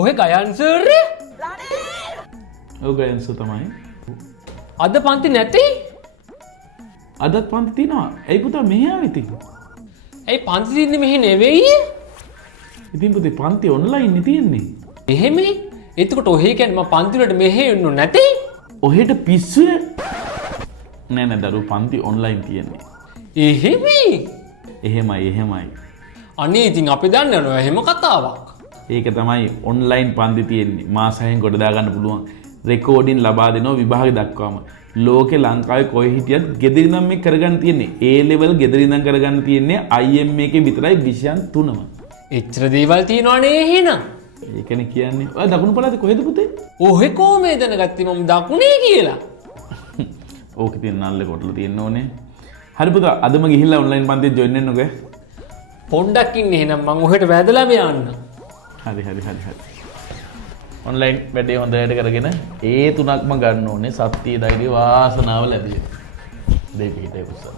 ඔහෙ ගයන්සර් ඔව් ගයන්ස තමයි. අද පන්ති නැති? අදත් පන්ති තියෙනවා. ඇයි පුතා මෙහෙ ආවේ ඉතින්? ඇයි පන්ති තින්නේ මෙහෙ නෙවෙයි? ඉතින් පුතේ පන්ති ඔන්ලයින් නේ තියෙන්නේ. එහෙමයි. එතකොට ඔහෙ කියන්නේ මම පන්ති වලට මෙහෙ එන්න නැති? ඔහෙට පිස්සුවේ නෑ නෑ දරුවෝ පන්ති ඔන්ලයින් තියෙන්නේ. එහෙමයි. එහෙමයි. අනේ ඉතින් අපි දන්නේ නැහැ එහෙම කතාවක්. ඒක තමයි ඔන්ලයින් පන්ති තියෙන්නේ. මාසයෙන් ගොඩ දා ගන්න පුළුවන්. රෙකෝඩින් ලබා දෙනවා විභාග දක්වාම. ලෝකේ ලංකාවේ කොයි හිටියත් ගෙදර ඉඳන් මේ කරගන්න තියෙන්නේ. A level ගෙදර ඉඳන් කරගන්න තියෙන්නේ IM එකේ විතරයි විෂයන් 3ම. එච්චර දේවල් තියෙනවනේ එහෙනම්. ඒකනේ කියන්නේ. ඔය දකුණු පළාතේ කොහෙද පුතේ? ඔහෙ කොහොමද දැනගත්තේ මම දකුණේ කියලා? ඕකේ තියෙන නල්ලේ කොටලා තියෙන්න ඕනේ. හරි පුතා අදම ගිහිල්ලා ඔන්ලයින් පන්තියට ජොයින් වෙන්නකෝ. පොඩ්ඩක් ඉන්න එහෙනම් මම ඔහෙට වැදලා යන්න. හරි. ඔන්ලයින් වැඩේ හොඳට කරගෙන ඒ තුනක්ම ගන්න ඕනේ. සත්‍ය ධෛර්ය වාසනාව ලැබෙයි. දෙපිටේ කුසල.